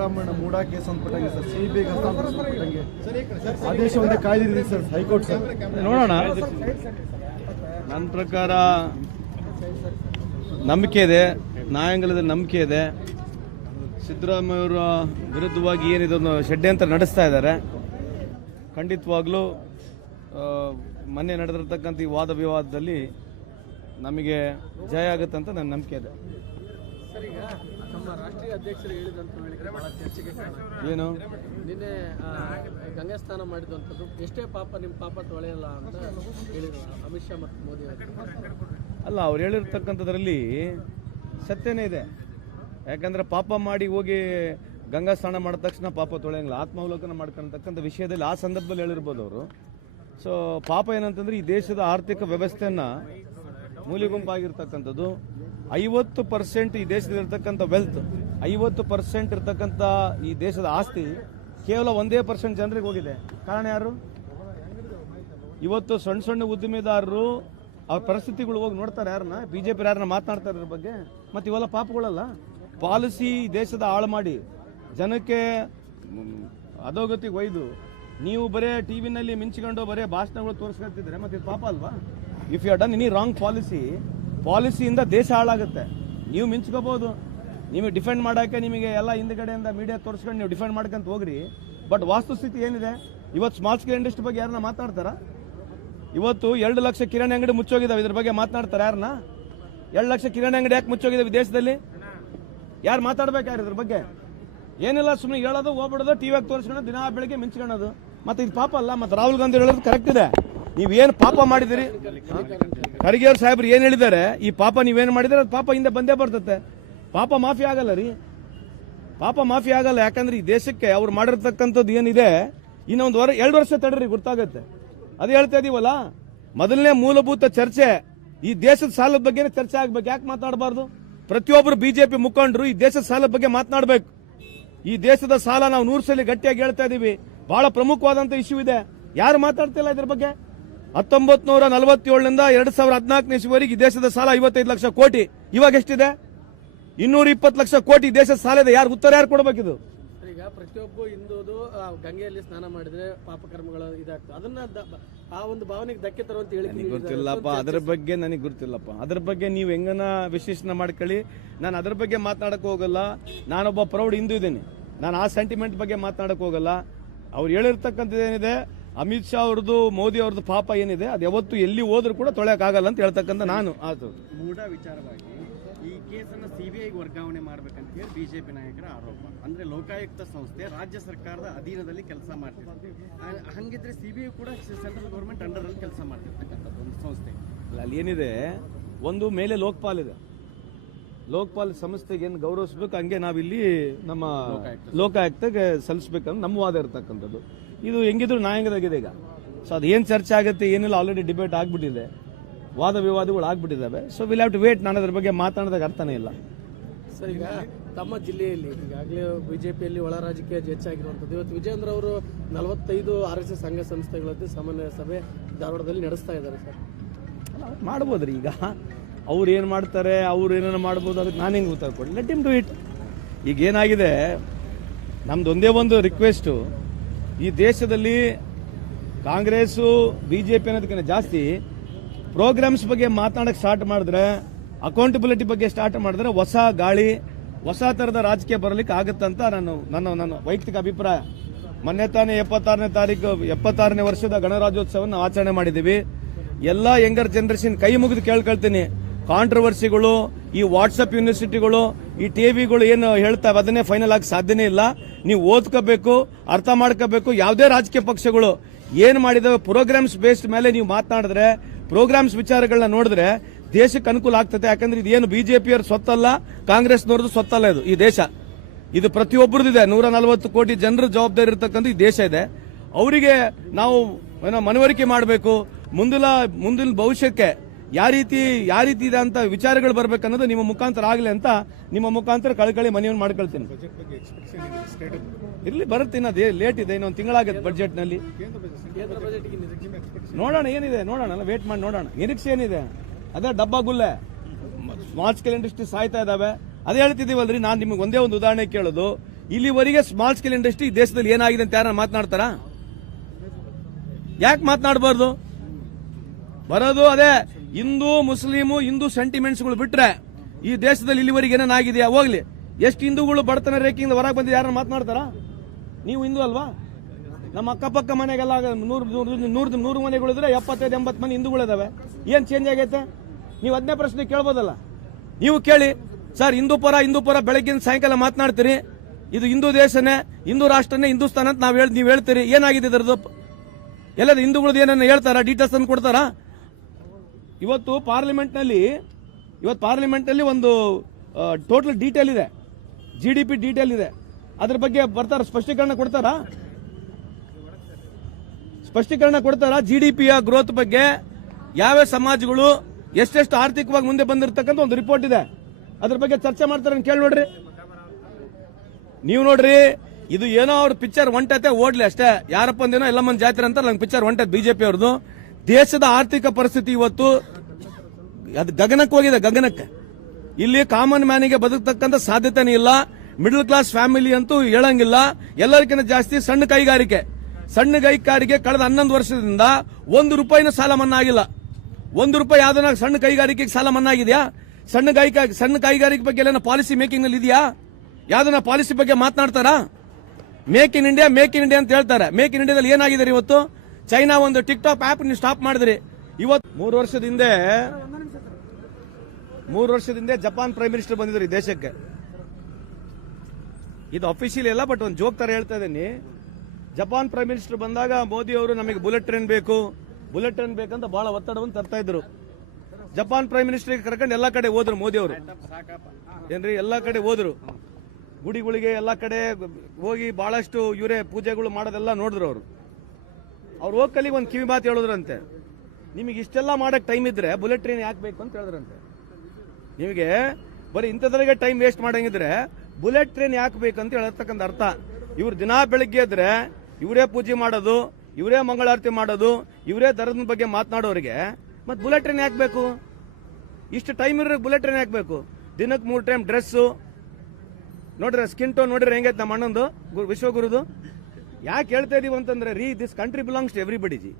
Siddaramaiah MUDA case ಅಂದ್ಬಿಟ್ಟಂಗೆ sir C B ಹಸ್ತಾಂತರಿಸ್ಬಿಟ್ಟಂಗೆ ಆದೇಶ ಒಂದೇ ಕಾಯ್ದಿರಿದೆ ಸರ್ ಹೈಕೋರ್ಟ್ ಸರ್. ನೋಡೋಣ. ನನ್ನ ಪ್ರಕಾರ ನಂಬಿಕೆ ಇದೆ ನ್ಯಾಯಾಂಗಲದಲ್ಲಿ ನಂಬಿಕೆ ಇದೆ. ಸಿದ್ದರಾಮಯ್ಯವರ ವಿರುದ್ಧವಾಗಿ ಏನಿದೊಂದು ಷಡ್ಯಂತ್ರ ನಡೆಸ್ತಾ ಇದ್ದಾರೆ. ಖಂಡಿತವಾಗ್ಲೂ ಮೊನ್ನೆ ನಡೆದಿರ್ತಕ್ಕಂಥ ಈ ವಾದ ವಿವಾದದಲ್ಲಿ ನಮಗೆ ಜಯ ಆಗುತ್ತೆ ಅಂತ ನನ್ನ ನಂಬಿಕೆ ಇದೆ. ಸರ್ ಈಗ ನಮ್ಮ ರಾಷ್ಟ್ರೀಯ ಅಧ್ಯಕ್ಷರು ಹೇಳಿದಂತ ಹೇಳಿದ್ರೆ ಬಹಳ ಚರ್ಚೆಗೆ ಕಾರಣ. ಏನು? ನಿನ್ನೆ ಗಂಗಾ ಸ್ನಾನ ಮಾಡಿದಂಥದ್ದು ಎಷ್ಟೇ ಪಾಪ ನಿಮ್ಮ ಪಾಪ ತೊಳೆಯಲ್ಲ ಅಂತ ಹೇಳಿದ್ರು ಅಮಿತ್ ಶಾ ಮತ್ತು ಮೋದಿ ಅಲ್ಲ ಅವ್ರು ಹೇಳಿರ್ತಕ್ಕಂಥದ್ರಲ್ಲಿ ಸತ್ಯನೇ ಇದೆ. ಯಾಕಂದ್ರೆ ಪಾಪ ಮಾಡಿ ಹೋಗಿ ಗಂಗಾ ಸ್ನಾನ ಮಾಡಿದ ತಕ್ಷಣ ಪಾಪ ತೊಳೆಯಂಗಿಲ್ಲ. ಆತ್ಮಾವಲೋಕನ ಮಾಡ್ಕೊಳ್ತಕ್ಕಂಥ ವಿಷಯದಲ್ಲಿ ಆ ಸಂದರ್ಭದಲ್ಲಿ ಹೇಳಿರ್ಬೋದು ಅವರು. ಸೊ ಪಾಪ ಏನಂತಂದ್ರೆ ಈ ದೇಶದ ಆರ್ಥಿಕ ವ್ಯವಸ್ಥೆಯನ್ನ ಮೂಲೆಗುಂಪಾಗಿರ್ತಕ್ಕಂಥದ್ದು. ಐವತ್ತು ಪರ್ಸೆಂಟ್ ಈ ದೇಶದಲ್ಲಿರ್ತಕ್ಕಂಥ ವೆಲ್ತ್ ಐವತ್ತು ಪರ್ಸೆಂಟ್ ಇರ್ತಕ್ಕಂಥ ಈ ದೇಶದ ಆಸ್ತಿ ಕೇವಲ ಒಂದೇ ಪರ್ಸೆಂಟ್ ಜನರಿಗೆ ಹೋಗಿದೆ. ಕಾರಣ ಯಾರು? ಇವತ್ತು ಸಣ್ಣ ಸಣ್ಣ ಉದ್ದಿಮೆದಾರರು ಅವ್ರ ಪರಿಸ್ಥಿತಿಗಳು ಹೋಗಿ ನೋಡ್ತಾರೆ ಯಾರನ್ನ ಬಿಜೆಪಿ ಯಾರನ್ನ ಮಾತನಾಡ್ತಾರೆ ಇದ್ರ ಬಗ್ಗೆ. ಮತ್ತೆ ಇವೆಲ್ಲ ಪಾಪಗಳಲ್ಲ. ಪಾಲಿಸಿ ದೇಶದ ಹಾಳು ಮಾಡಿ, ಜನಕ್ಕೆ ಅಧೋಗತಿಗೆ ಒಯ್ದು ನೀವು ಬರೇ ಟಿವಿನಲ್ಲಿ ಮಿಂಚ್ಕೊಂಡು ಬರೇ ಭಾಷಣಗಳು ತೋರಿಸ್ಕೊಳ್ತಿದ್ರೆ ಮತ್ತೆ ಇದು ಪಾಪ ಅಲ್ವಾ? If you done any wrong policy ಪಾಲಿಸಿಯಿಂದ ದೇಶ ಹಾಳಾಗುತ್ತೆ. ನೀವು ಮಿಂಚ್ಕೋಬಹುದು ನಿಮಗೆ ಡಿಫೆಂಡ್ ಮಾಡೋಕ್ಕೆ ನಿಮಗೆ ಎಲ್ಲ ಹಿಂದ್ಗಡೆಯಿಂದ ಮೀಡಿಯಾ ತೋರಿಸ್ಕೊಂಡು ನೀವು ಡಿಫೆಂಡ್ ಮಾಡ್ಕೊಂತ ಹೋಗ್ರಿ. ಬಟ್ ವಾಸ್ತುಸ್ಥಿತಿ ಏನಿದೆ? ಇವತ್ತು ಸ್ಮಾಲ್ ಸ್ಕೇಲ್ ಇಂಡಸ್ಟ್ರಿ ಬಗ್ಗೆ ಯಾರನ್ನ ಮಾತಾಡ್ತಾರಾ? ಇವತ್ತು ಎರಡು ಲಕ್ಷ ಕಿರಾಣಿ ಅಂಗಡಿ ಮುಚ್ಚೋಗಿದಾವೆ. ಇದ್ರ ಬಗ್ಗೆ ಮಾತನಾಡ್ತಾರೆ ಯಾರನ್ನ? ಎರಡು ಲಕ್ಷ ಕಿರಾಣಿ ಅಂಗಡಿ ಯಾಕೆ ಮುಚ್ಚೋಗಿದಾವೆ ದೇಶದಲ್ಲಿ ಯಾರು ಮಾತಾಡ್ಬೇಕು ಯಾರು ಇದ್ರ ಬಗ್ಗೆ? ಏನಿಲ್ಲ ಸುಮ್ಮನೆ ಹೇಳೋದು, ಹೋಗ್ಬಿಡೋದು ಟಿವಿಯಾಗ ತೋರಿಸ್ಕೊಂಡು ದಿನ ಬೆಳಗ್ಗೆ ಮಿಂಚ್ಕೊಳ್ಳೋದು ಮತ್ತೆ ಇದು ಪಾಪ ಅಲ್ಲ ಮತ್ತೆ ರಾಹುಲ್ ಗಾಂಧಿ ಹೇಳೋದು ಕರೆಕ್ಟ್ ಇದೆ. ನೀವೇನು ಪಾಪ ಮಾಡಿದಿರಿ ಖರ್ಗೆ ಅವ್ರ ಸಾಹೇಬ್ರು ಏನು ಹೇಳಿದ್ದಾರೆ? ಈ ಪಾಪ ನೀವೇನು ಮಾಡಿದ್ರೆ ಅದು ಪಾಪ ಹಿಂದೆ ಬಂದೇ ಬರ್ತತೆ. ಪಾಪ ಮಾಫಿ ಆಗಲ್ಲ ರೀ. ಪಾಪ ಮಾಫಿ ಆಗಲ್ಲ, ಯಾಕಂದ್ರೆ ಈ ದೇಶಕ್ಕೆ ಅವ್ರು ಮಾಡಿರ್ತಕ್ಕಂಥದ್ದು ಏನಿದೆ, ಇನ್ನೊಂದು ವರ, ಎರಡು ವರ್ಷ ತಡ್ರಿ, ಗೊತ್ತಾಗತ್ತೆ. ಅದು ಹೇಳ್ತಾ ಇದೀವಲ್ಲ, ಮೊದಲನೇ ಮೂಲಭೂತ ಚರ್ಚೆ ಈ ದೇಶದ ಸಾಲದ ಬಗ್ಗೆ ಚರ್ಚೆ ಆಗ್ಬೇಕು. ಯಾಕೆ ಮಾತಾಡಬಾರ್ದು? ಪ್ರತಿಯೊಬ್ಬರು ಬಿಜೆಪಿ ಮುಖಂಡರು ಈ ದೇಶದ ಸಾಲದ ಬಗ್ಗೆ ಮಾತನಾಡಬೇಕು. ಈ ದೇಶದ ಸಾಲ ನಾವು ನೂರು ಸಲ ಗಟ್ಟಿಯಾಗಿ ಹೇಳ್ತಾ ಇದೀವಿ. ಬಹಳ ಪ್ರಮುಖವಾದಂತ ಇಶ್ಯೂ ಇದೆ. ಯಾರು ಮಾತಾಡ್ತಿಲ್ಲ ಇದ್ರ ಬಗ್ಗೆ? ಹತ್ತೊಂಬತ್ ನೂರ ನಲವತ್ತೇಳರಿಂದ ಎರಡ್ ಸಾವಿರದ ಹದಿನಾಲ್ಕನೇ ಇಸ್ವಿವರೆಗೆ ದೇಶದ ಸಾಲ ಐವತ್ತೈದು ಲಕ್ಷ ಕೋಟಿ. ಇವಾಗ ಎಷ್ಟಿದೆ? ಇನ್ನೂರ ಇಪ್ಪತ್ತು ಲಕ್ಷ ಕೋಟಿ ದೇಶದ ಸಾಲ ಇದೆ ಯಾರು ಉತ್ತರ ಯಾರು ಕೊಡಬೇಕಿದು? ಈಗ ಪ್ರತಿಯೊಬ್ಬ ಹಿಂದೂದು ಗಂಗೆಯಲ್ಲಿ ಸ್ನಾನ ಮಾಡಿದ್ರೆ ಪಾಪಕರ್ಮಗಳು ಇದಾಗ್ತದೆ. ಅದನ್ನ ಆ ಒಂದು ಭಾವನೆಗೆ ಧಕ್ಕೆ ತರುವಂತ ಹೇಳಿ ಗೊತ್ತಿಲ್ಲಪ್ಪ ಅದ್ರ ಬಗ್ಗೆ ನನಗೆ ಗೊತ್ತಿಲ್ಲಪ್ಪ. ಅದ್ರ ಬಗ್ಗೆ ನೀವು ಹೆಂಗನ ವಿಶ್ಲೇಷಣೆ ಮಾಡ್ಕೊಳ್ಳಿ. ನಾನು ಅದ್ರ ಬಗ್ಗೆ ಮಾತನಾಡಕ್ ಹೋಗಲ್ಲ. ನಾನೊಬ್ಬ ಪ್ರೌಢ ಹಿಂದೂ ಇದ್ದೀನಿ ನಾನು ಆ ಸೆಂಟಿಮೆಂಟ್ ಬಗ್ಗೆ ಮಾತನಾಡಕ್ ಹೋಗಲ್ಲ. ಅವ್ರು ಹೇಳಿರ್ತಕ್ಕಂಥದ್ದು ಏನಿದೆ? ಅಮಿತ್ ಶಾ ಅವ್ರದ್ದು ಮೋದಿ ಅವ್ರದ್ದು ಪಾಪ ಏನಿದೆ ಅದು ಯಾವತ್ತು ಎಲ್ಲಿ ಹೋದ್ರೂ ಕೂಡ ತೊಳೆಯಕ್ಕಾಗಲ್ಲ ಅಂತ ಹೇಳ್ತಕ್ಕಂಥ ನಾನು ಅದು ಮೂಢ ವಿಚಾರವಾಗಿ ಈ ಕೇಸನ್ನು ಸಿಬಿಐಗೆ ವರ್ಗಾವಣೆ ಮಾಡಬೇಕಂತ ಹೇಳಿ ಬಿಜೆಪಿ ನಾಯಕರ ಆರೋಪ. ಅಂದ್ರೆ ಲೋಕಾಯುಕ್ತ ಸಂಸ್ಥೆ ರಾಜ್ಯ ಸರ್ಕಾರದ ಅಧೀನದಲ್ಲಿ ಕೆಲಸ ಮಾಡ್ತಿದೆ. ಸಿ ಹಂಗಿದ್ರೆ ಸಿಬಿಐ ಕೂಡ ಸೆಂಟ್ರಲ್ ಗೌರ್ಮೆಂಟ್ ಅಂಡರ್ ಅಲ್ಲಿ ಕೆಲಸ ಮಾಡ್ತಿರ್ತಕ್ಕಂಥದ್ದು ಒಂದು ಸಂಸ್ಥೆ. ಅಲ್ಲಿ ಏನಿದೆ ಒಂದು ಮೇಲೆ ಲೋಕಪಾಲ್ ಇದೆ. ಲೋಕಪಾಲ್ ಸಂಸ್ಥೆಗೆ ಏನು ಗೌರವಿಸ್ಬೇಕು ಹಂಗೆ ನಾವಿಲ್ಲಿ ನಮ್ಮ ಲೋಕಾಯುಕ್ತಗೆ ಸಲ್ಲಿಸ್ಬೇಕಂದ್ರೆ ನಮ್ಮ ವಾದ ಇರತಕ್ಕಂಥದ್ದು. ಇದು ಹೆಂಗಿದ್ರು ನ್ಯಾಯಾಂಗದಾಗಿದೆ ಈಗ. ಸೊ ಅದು ಏನು ಚರ್ಚೆ ಆಗುತ್ತೆ ಏನಿಲ್ಲ ಆಲ್ರೆಡಿ ಡಿಬೇಟ್ ಆಗಿಬಿಟ್ಟಿದೆ. ವಾದ ವಿವಾದಗಳು ಆಗ್ಬಿಟ್ಟಿದ್ದಾವೆ. So will have to wait ನಾನು ಅದ್ರ ಬಗ್ಗೆ ಮಾತಾಡೋದಕ್ಕೆ ಅರ್ಥನೇ ಇಲ್ಲ. ಸರ್ ಈಗ ತಮ್ಮ ಜಿಲ್ಲೆಯಲ್ಲಿ ಈಗಾಗಲೇ ಬಿಜೆಪಿಯಲ್ಲಿ ಒಳ ರಾಜಕೀಯ ಹೆಚ್ಚಾಗಿರುವಂಥದ್ದು ಇವತ್ತು ವಿಜೇಂದ್ರ ಅವರು ನಲವತ್ತೈದು ಆರ್ ಎಸ್ ಎಸ್ ಸಂಘ ಸಂಸ್ಥೆಗಳ ಸಾಮಾನ್ಯ ಸಭೆ ಧಾರವಾಡದಲ್ಲಿ ನಡೆಸ್ತಾ ಇದ್ದಾರೆ ಸರ್ ಮಾಡ್ಬೋದ್ರಿ ಈಗ. ಅವ್ರು ಏನು ಮಾಡ್ತಾರೆ, ಅವ್ರು ಏನೇನು ಮಾಡ್ಬೋದು ಅದಕ್ಕೆ ನಾನು ಹೆಂಗೆ ಉತ್ತರ ಕೊಡಿ ಲೆಟ್ ಇಮ್ ಡೂ ಇಟ್ ಈಗ ಏನಾಗಿದೆ, ನಮ್ದು ಒಂದೇ ಒಂದು ರಿಕ್ವೆಸ್ಟು ಈ ದೇಶದಲ್ಲಿ ಕಾಂಗ್ರೆಸ್ಸು ಬಿ ಜೆ ಪಿ ಅನ್ನೋದಕ್ಕಿಂತ ಜಾಸ್ತಿ ಪ್ರೋಗ್ರಾಮ್ಸ್ ಬಗ್ಗೆ ಮಾತಾಡಕ್ಕೆ ಸ್ಟಾರ್ಟ್ ಮಾಡಿದ್ರೆ ಅಕೌಂಟಬಿಲಿಟಿ ಬಗ್ಗೆ ಸ್ಟಾರ್ಟ್ ಮಾಡಿದ್ರೆ ಹೊಸ ಗಾಳಿ, ಹೊಸ ಥರದ ರಾಜಕೀಯ ಬರಲಿಕ್ಕೆ ಆಗುತ್ತಂತ ನಾನು, ನನ್ನ ನನ್ನ ವೈಯಕ್ತಿಕ ಅಭಿಪ್ರಾಯ. ಮೊನ್ನೆ ತಾನೇ ಎಪ್ಪತ್ತಾರನೇ ತಾರೀಕು, ಎಪ್ಪತ್ತಾರನೇ ವರ್ಷದ ಗಣರಾಜ್ಯೋತ್ಸವವನ್ನು ಆಚರಣೆ ಮಾಡಿದ್ದೀವಿ. ಎಲ್ಲ ಯಂಗರ್ ಜನರೇಷನ್ ಕೈ ಮುಗಿದು ಕೇಳ್ಕೊಳ್ತೀನಿ. ಕಾಂಟ್ರವರ್ಸಿಗಳು, ಈ ವಾಟ್ಸಪ್ ಯೂನಿವರ್ಸಿಟಿಗಳು, ಈ ಟಿವಿಗಳು ಏನು ಹೇಳ್ತಾವೆ, ಅದನ್ನೇ ಫೈನಲ್ ಆಗಿ ಸಾಧ್ಯನೇ ಇಲ್ಲ. ನೀವು ಓದ್ಕೋಬೇಕು, ಅರ್ಥ ಮಾಡ್ಕೋಬೇಕು, ಯಾವುದೇ ರಾಜಕೀಯ ಪಕ್ಷಗಳು ಏನು ಮಾಡಿದಾವೆ ಪ್ರೋಗ್ರಾಮ್ಸ್ ಬೇಸ್ಡ್ ಮೇಲೆ ನೀವು ಮಾತನಾಡಿದ್ರೆ ಪ್ರೋಗ್ರಾಮ್ಸ್ ವಿಚಾರಗಳನ್ನ ನೋಡಿದ್ರೆ ದೇಶಕ್ಕೆ ಅನುಕೂಲ ಆಗ್ತದೆ. ಯಾಕಂದ್ರೆ ಇದೇನು ಬಿಜೆಪಿಯವ್ರ ಸ್ವತ್ತಲ್ಲ, ಕಾಂಗ್ರೆಸ್ನವ್ರದ್ದು ಸ್ವತ್ತಲ್ಲ ಇದು, ಈ ದೇಶ. ಇದು ಪ್ರತಿಯೊಬ್ಬರದಿದೆ ನೂರ ನಲವತ್ತು ಕೋಟಿ ಜನರ ಜವಾಬ್ದಾರಿ ಇರತಕ್ಕಂಥ ಈ ದೇಶ ಇದೆ. ಅವರಿಗೆ ನಾವು ಏನೋ ಮನವರಿಕೆ ಮಾಡಬೇಕು. ಮುಂದಿನ ಮುಂದಿನ ಭವಿಷ್ಯಕ್ಕೆ ಯಾವ ರೀತಿ ಯಾವ ರೀತಿ ಇದೆ ಅಂತ ವಿಚಾರಗಳು ಬರಬೇಕನ್ನೋದು ನಿಮ್ಮ ಮುಖಾಂತರ ಆಗಲಿ ಅಂತ ನಿಮ್ಮ ಮುಖಾಂತರ ಕಳ್ಕಳಿ ಮನವಿಯನ್ನು ಮಾಡ್ಕೊಳ್ತೀನಿ. ಇರ್ಲಿ ಬರುತ್ತೆ ಅದೇ ಲೇಟ್ ಇದೆ ಇನ್ನೊಂದು ತಿಂಗಳಾಗುತ್ತೆ ಬಜೆಟ್ನಲ್ಲಿ ಕೇಂದ್ರ ಬಜೆಟ್ಗೆ ನಿರೀಕ್ಷೆ ನೋಡೋಣ ಏನಿದೆ ನೋಡೋಣ ಅಲ್ಲ ವೇಟ್ ಮಾಡಿ ನೋಡೋಣ. ನಿರೀಕ್ಷೆ ಏನಿದೆ? ಅದೇ ಡಬ್ಬ ಗುಲ್ಲೆ. ಸ್ಮಾಲ್ ಸ್ಕೇಲ್ ಇಂಡಸ್ಟ್ರಿ ಸಾಯ್ತಾ ಇದಾವೆ. ಅದೇ ಹೇಳ್ತಿದ್ದೀವಲ್ರಿ ನಾನು ನಿಮ್ಗೆ ಒಂದೇ ಒಂದು ಉದಾಹರಣೆ ಕೇಳೋದು. ಇಲ್ಲಿವರೆಗೆ ಸ್ಮಾಲ್ ಸ್ಕೇಲ್ ಇಂಡಸ್ಟ್ರಿ ದೇಶದಲ್ಲಿ ಏನಾಗಿದೆ ಅಂತ ಯಾರು ಮಾತನಾಡ್ತಾರ? ಯಾಕೆ ಮಾತನಾಡಬಾರ್ದು? ಬರೋದು ಅದೇ ಹಿಂದೂ ಮುಸ್ಲಿಮು, ಹಿಂದೂ ಸೆಂಟಿಮೆಂಟ್ಸ್ಗಳು ಬಿಟ್ರೆ ಈ ದೇಶದಲ್ಲಿ ಇಲ್ಲಿವರೆಗೆ ಏನೇನಾಗಿದೆಯಾ ಹೋಗ್ಲಿ. ಎಷ್ಟು ಹಿಂದೂಗಳು ಬಡತನ ರೇಖೆಯಿಂದ ಹೊರಗೆ ಬಂದಿದೆ? ಯಾರನ್ನ ಮಾತನಾಡ್ತಾರಾ? ನೀವು ಹಿಂದೂ ಅಲ್ವಾ? ನಮ್ಮ ಅಕ್ಕಪಕ್ಕ ಮನೆಗೆಲ್ಲ ನೂರು ನೂರು ನೂರು ಮನೆಗಳಿದ್ರೆ ಎಪ್ಪತ್ತೈದು, ಎಂಬತ್ತು ಮನೆ ಹಿಂದೂಗಳಿದಾವೆ ಏನು ಚೇಂಜ್ ಆಗೈತೆ? ನೀವು ಅದನ್ನೇ ಪ್ರಶ್ನೆ ಕೇಳ್ಬೋದಲ್ಲ? ನೀವು ಕೇಳಿ. ಸರ್, ಹಿಂದೂ ಪರ ಹಿಂದೂ ಪರ ಬೆಳಗ್ಗಿನ ಸಾಯಂಕಾಲ ಮಾತನಾಡ್ತೀರಿ. ಇದು ಹಿಂದೂ ದೇಶನೇ, ಹಿಂದೂ ರಾಷ್ಟ್ರನೇ ಹಿಂದೂಸ್ತಾನ ಅಂತ ನಾವು ಹೇಳಿ, ನೀವು ಹೇಳ್ತೀರಿ. ಏನಾಗಿದೆ ಇದರದ್ದು? ಎಲ್ಲದ ಹಿಂದೂಗಳದ್ದು ಏನನ್ನ ಹೇಳ್ತಾರಾ? ಡೀಟೇಲ್ಸ್ ಅನ್ನು ಕೊಡ್ತಾರಾ? ಇವತ್ತು ಪಾರ್ಲಿಮೆಂಟ್ನಲ್ಲಿ ಇವತ್ತು ಪಾರ್ಲಿಮೆಂಟ್ನಲ್ಲಿ ಒಂದು ಟೋಟಲ್ ಡೀಟೇಲ್ ಇದೆ. ಜಿ ಡಿ ಪಿ ಡೀಟೇಲ್ ಇದೆ. ಅದ್ರ ಬಗ್ಗೆ ಬರ್ತಾರ? ಸ್ಪಷ್ಟೀಕರಣ ಕೊಡ್ತಾರಾ? ಸ್ಪಷ್ಟೀಕರಣ ಕೊಡ್ತಾರ? ಜಿ ಡಿ ಪಿಯ ಗ್ರೋತ್ ಬಗ್ಗೆ ಯಾವ್ಯಾವ ಸಮಾಜಗಳು ಎಷ್ಟೆಷ್ಟು ಆರ್ಥಿಕವಾಗಿ ಮುಂದೆ ಬಂದಿರತಕ್ಕಂಥ ಒಂದು ರಿಪೋರ್ಟ್ ಇದೆ. ಅದ್ರ ಬಗ್ಗೆ ಚರ್ಚೆ ಮಾಡ್ತಾರೆ ಕೇಳಿ ನೋಡ್ರಿ. ನೀವು ನೋಡ್ರಿ, ಇದು ಏನೋ ಅವ್ರ ಪಿಕ್ಚರ್ ಒಂಟತೆ ಓಡ್ಲಿ ಅಷ್ಟೇ. ಯಾರಪ್ಪ ಎಲ್ಲ ಮಂದಿ ಜಾತ್ರೆ ಅಂತ ನಂಗೆ ಪಿಕ್ಚರ್ ಒಂಟತ್ ಬಿಜೆಪಿ ಅವ್ರದ್ದು ದೇಶದ ಆರ್ಥಿಕ ಪರಿಸ್ಥಿತಿ ಇವತ್ತು ಅದು ಗಗನಕ್ಕೆ ಹೋಗಿದೆ, ಗಗನಕ್ಕೆ. ಇಲ್ಲಿ ಕಾಮನ್ ಮ್ಯಾನಿಗೆ ಬದುಕತಕ್ಕಂಥ ಸಾಧ್ಯತೆನೇ ಇಲ್ಲ. ಮಿಡಲ್ ಕ್ಲಾಸ್ ಫ್ಯಾಮಿಲಿ ಅಂತೂ ಹೇಳಂಗಿಲ್ಲ. ಎಲ್ಲರಿಗಿಂತ ಜಾಸ್ತಿ ಸಣ್ಣ ಕೈಗಾರಿಕೆ. ಸಣ್ಣ ಕೈಗಾರಿಕೆ ಕಳೆದ ಹನ್ನೊಂದು ವರ್ಷದಿಂದ ಒಂದು ರೂಪಾಯಿನ ಸಾಲ ಮನ್ನಾ ಆಗಿಲ್ಲ ಒಂದು ರೂಪಾಯಿ ಯಾವ್ದನ್ನ ಸಣ್ಣ ಕೈಗಾರಿಕೆಗೆ ಸಾಲ ಮನ್ನಾ ಆಗಿದೆಯಾ ಸಣ್ಣ ಕೈಗಾ ಸಣ್ಣ ಕೈಗಾರಿಕೆ ಬಗ್ಗೆ ಎಲ್ಲ ಪಾಲಿಸಿ ಮೇಕಿಂಗ್ನಲ್ಲಿ ಇದೆಯಾ? ಯಾವ್ದನ್ನ ಪಾಲಿಸಿ ಬಗ್ಗೆ ಮಾತನಾಡ್ತಾರಾ? Make in India make in India ಅಂತ ಹೇಳ್ತಾರೆ. ಮೇಕ್ ಇನ್ ಇಂಡಿಯಾದಲ್ಲಿ ಏನಾಗಿದೆ ಇವತ್ತು? ಚೈನಾ ಒಂದು ಟಿಕ್ ಟಾಕ್ ಆಪ್ ನೀವು ಸ್ಟಾಪ್ ಮಾಡಿದ್ರಿ. ಇವತ್ತು ಮೂರು ವರ್ಷದ ಹಿಂದೆ ಮೂರು ವರ್ಷದ ಹಿಂದೆ ಜಪಾನ್ ಪ್ರೈಮ್ ಮಿನಿಸ್ಟರ್ ಬಂದಿದ್ರು ಈ ದೇಶಕ್ಕೆ. ಇದು ಅಫಿಷಿಯಲ್ ಎಲ್ಲ ಬಟ್ ಒಂದು ಜೋಕ್ ತರ ಹೇಳ್ತಾ ಇದ್ದೀನಿ. ಜಪಾನ್ ಪ್ರೈಮ್ ಮಿನಿಸ್ಟರ್ ಬಂದಾಗ ಮೋದಿ ಅವರು ನಮಗೆ ಬುಲೆಟ್ ಟ್ರೈನ್ ಬೇಕು. ಬುಲೆಟ್ ಟ್ರೈನ್ ಬೇಕಂತ ಬಹಳ ಒತ್ತಡವನ್ನು ತರ್ತಾ ಇದ್ರು. ಜಪಾನ್ ಪ್ರೈಮ್ ಮಿನಿಸ್ಟರ್ ಕರ್ಕೊಂಡು ಎಲ್ಲಾ ಕಡೆ ಹೋದ್ರು ಮೋದಿ ಅವರು. ಏನ್ರಿ, ಎಲ್ಲಾ ಕಡೆ ಹೋದ್ರು. ಗುಡಿಗಳಿಗೆ ಎಲ್ಲಾ ಕಡೆ ಹೋಗಿ ಬಹಳಷ್ಟು ಇವರೇ ಪೂಜೆಗಳು ಮಾಡೋದೆಲ್ಲ ನೋಡಿದ್ರು ಅವರು. ಅವ್ರು ಹೋಗಲಿಗೆ ಒಂದು ಕಿವಿ ಮಾತು ಹೇಳಿದ್ರಂತೆ. ನಿಮಗೆ ಇಷ್ಟೆಲ್ಲ ಮಾಡಕ್ ಟೈಮ್ ಇದ್ರೆ ಬುಲೆಟ್ ಟ್ರೈನ್ ಯಾಕೆ ಬೇಕು ಅಂತ ಹೇಳಿದ್ರಂತೆ. ನಿಮಗೆ ಬರೀ ಇಂಥದ್ರಾಗೆ ಟೈಮ್ ವೇಸ್ಟ್ ಮಾಡಂಗಿದ್ರೆ ಬುಲೆಟ್ ಟ್ರೈನ್ ಯಾಕೆ ಬೇಕಂತ ಹೇಳತಕ್ಕಂಥ ಅರ್ಥ. ಇವ್ರು ದಿನಾ ಬೆಳಗ್ಗೆ ಇದ್ರೆ ಇವರೇ ಪೂಜೆ ಮಾಡೋದು, ಇವರೇ ಮಂಗಳಾರತಿ ಮಾಡೋದು, ಇವರೇ ದರದ ಬಗ್ಗೆ ಮಾತನಾಡೋರಿಗೆ ಮತ್ತೆ ಬುಲೆಟ್ ಟ್ರೈನ್ ಯಾಕೆ ಬೇಕು? ಇಷ್ಟು ಟೈಮ್ ಇರೋ ಬುಲೆಟ್ ಟ್ರೈನ್ ಯಾಕೆ ಬೇಕು? ದಿನಕ್ಕೆ ಮೂರು ಟೈಮ್ ಡ್ರೆಸ್ಸು. ನೋಡ್ರಿ, ಸ್ಕಿನ್ ಟೋನ್ ನೋಡ್ರಿ, ಹೆಂಗೈತೆ ನಮ್ಮ ಅಣ್ಣಂದು ವಿಶ್ವಗುರುದು. ಯಾಕೆ ಹೇಳ್ತಾ ಇದೀವಿ ಅಂತಂದ್ರೆ, ರೀ this country belongs to everybody G.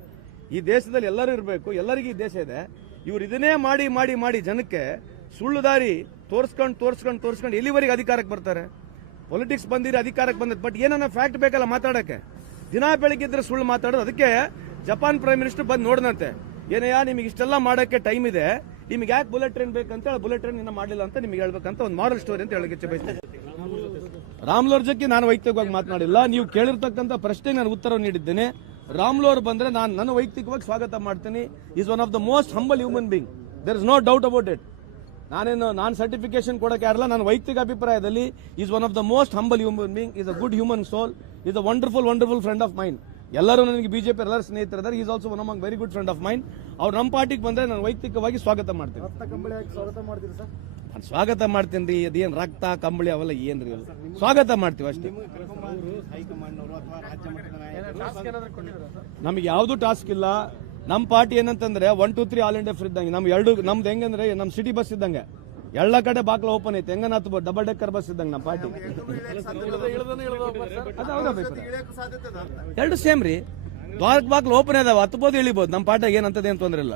ಈ ದೇಶದಲ್ಲಿ ಎಲ್ಲರೂ ಇರಬೇಕು, ಎಲ್ಲರಿಗೂ ಈ ದೇಶ ಇದೆ. ಇವ್ರು ಇದನ್ನೇ ಮಾಡಿ ಮಾಡಿ ಮಾಡಿ ಜನಕ್ಕೆ ಸುಳ್ಳು ದಾರಿ ತೋರಿಸ್ಕೊಂಡು ತೋರಿಸ್ಕೊಂಡು ತೋರಿಸ್ಕೊಂಡು ಎಲ್ಲಿವರೆಗೆ ಅಧಿಕಾರಕ್ಕೆ ಬರ್ತಾರೆ? ಪೊಲಿಟಿಕ್ಸ್ ಬಂದಿರಿ ಅಧಿಕಾರಕ್ಕೆ ಬಂದದ್ದು ಬಟ್ ಏನನ್ನ ಫ್ಯಾಕ್ಟ್ ಬೇಕಲ್ಲ ಮಾತಾಡೋಕ್ಕೆ. ದಿನ ಬೆಳಗ್ಗೆ ಇದ್ರೆ ಸುಳ್ಳು ಮಾತಾಡೋದು. ಅದಕ್ಕೆ ಜಪಾನ್ ಪ್ರೈಮ್ ಮಿನಿಸ್ಟರ್ ಬಂದು ನೋಡಿದಂತೆ ಏನಯ್ಯ, ನಿಮಗೆ ಇಷ್ಟೆಲ್ಲ ಮಾಡೋಕ್ಕೆ ಟೈಮ್ ಇದೆ. ನಿಮ್ಗೆ ಯಾಕೆ ಬುಲೆಟ್ ಟ್ರೈನ್ ಬೇಕಂತ ಹೇಳಿ ಬುಲೆಟ್ ಟ್ರೈನ್ ಇನ್ನೂ ಮಾಡಲಿಲ್ಲ ಅಂತ ನಿಮಗೆ ಹೇಳ್ಬೇಕಂತ ಒಂದು ಮಾರಲ್ ಸ್ಟೋರಿ ಅಂತ ಹೇಳಕ್ಕೆ ಬಯಸ್ತೀನಿ. ರಾಮ್ಲೋರ್ ಜೊತೆ ನಾನು ವೈಯಕ್ತಿಕವಾಗಿ ಮಾತನಾಡಿಲ್ಲ. ನೀವು ಕೇಳಿರ್ತಕ್ಕಂಥ ಪ್ರಶ್ನೆಗೆ ನಾನು ಉತ್ತರ ನೀಡಿದ್ದೇನೆ. ರಾಮ್ಲೋರ್ ಬಂದ್ರೆ ನಾನು ನನ್ನ ವೈಯಕ್ತಿಕವಾಗಿ ಸ್ವಾಗತ ಮಾಡ್ತೀನಿ. Is one of the most humble human being there is no doubt about it ನಾನೇನು, ನಾನು ಸರ್ಟಿಫಿಕೇಶನ್ ಕೊಡೋಕೆ ಯಾರಲ್ಲ ನನ್ನ ವೈಯಕ್ತಿಕ ಅಭಿಪ್ರಾಯದಲ್ಲಿ is one of the most humble human being is a good human soul is a wonderful wonderful friend of mine ಎಲ್ಲರೂ ನನಗೆ BJP ಎಲ್ಲರೂ ಸ್ನೇಹಿತರಿದ್ದಾರೆ. Is also one among very good friend of mine ಅವ್ರು ನಮ್ಮ ಪಾರ್ಟಿಗೆ ಬಂದರೆ ನಾನು ವೈಯಕ್ತಿಕವಾಗಿ ಸ್ವಾಗತ ಮಾಡ್ತೀನಿ. ಹಾಕಿ ಸ್ವಾಗತ ಮಾಡ್ತೀನಿ ರೀ, ಅದೇನು ರಕ್ತ, ಕಂಬಳಿ ಅವೆಲ್ಲ ಏನ್ರಿ? ಸ್ವಾಗತ ಮಾಡ್ತೀವಿ ಅಷ್ಟೇ. ನಮ್ಗೆ ಯಾವ್ದು ಟಾಸ್ಕ್ ಇಲ್ಲ. ನಮ್ಮ ಪಾರ್ಟಿ ಏನಂತಂದ್ರೆ one two three all India free ಇದ್ದಂಗೆ. ನಮ್ ಎರಡು, ನಮ್ದು ಹೆಂಗಂದ್ರೆ ನಮ್ಮ ಸಿಟಿ ಬಸ್ ಇದ್ದಂಗೆ. ಎಲ್ಲ ಕಡೆ ಬಾಕ್ಲ ಓಪನ್ ಐತೆ. ಹೆಂಗನ ಡಬಲ್ ಡೆಕ್ಕರ್ ಬಸ್ ಇದ್ದಂಗೆ ನಮ್ಮ ಪಾರ್ಟಿ ಎರಡು ಸೇಮ್ ರೀ. ದ್ವಾರಕ್ ಬಾಕ್ಲ ಓಪನ್ ಇದಾವ ಹತ್ಬೋದು ಇಳಿಬೋದು. ನಮ್ಮ ಪಾರ್ಟಿಗೆ ಏನಂತದೇನು ತೊಂದರೆ ಇಲ್ಲ.